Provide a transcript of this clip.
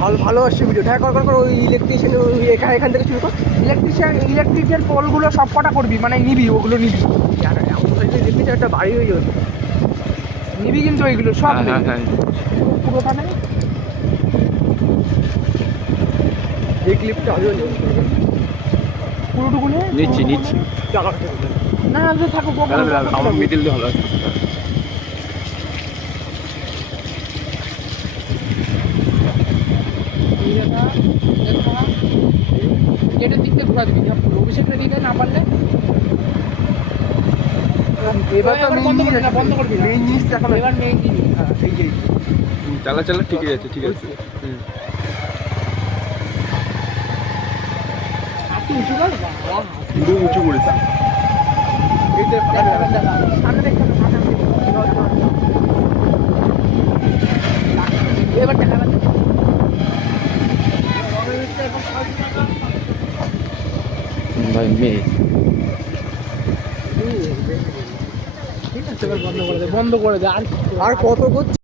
ভালো ভালো আসছে ভিডিও। হ্যাঁ কর ওই ইলেকট্রিশিয়ান এখান থেকে শুরু কর। ইলেকট্রিকের পোলগুলো সব কটা করবি, মানে নিবি, ওগুলো নিবি ইলেকট্রিশিয়ান একটা বাড়ি হয়ে যাবে, নিবি কিন্তু ওইগুলো সব হ্যাঁ নেই। হ্যাঁ পুরোটা নেই। এই ক্লিপটা আমিও নেব, পুরোটুকু নেই। নিচ্ছি টাকাটা না না থাকুক, আমার মিডিল দিয়ে ভালো আছে। গেটের দিক থেকে ঘোরা দিবি, অভিষেকের দিকে না পারলে এবার তো বন্ধ করবি না, বন্ধ করবি না। মেইন জিনিস দেখানো। এবার মেইন জিনিস, হ্যাঁ এই যে চালা ঠিকই আছে, ঠিক আছে। হাতি উঁচু কর, পুরো উঁচু করেছে। এইটা সামনে দেখতে হবে, এবার দেখা যাচ্ছে। ভাই মেয়ে ঠিক আছে, এবার বন্ধ করে দে, বন্ধ করে দে। আর আর কত করছিস?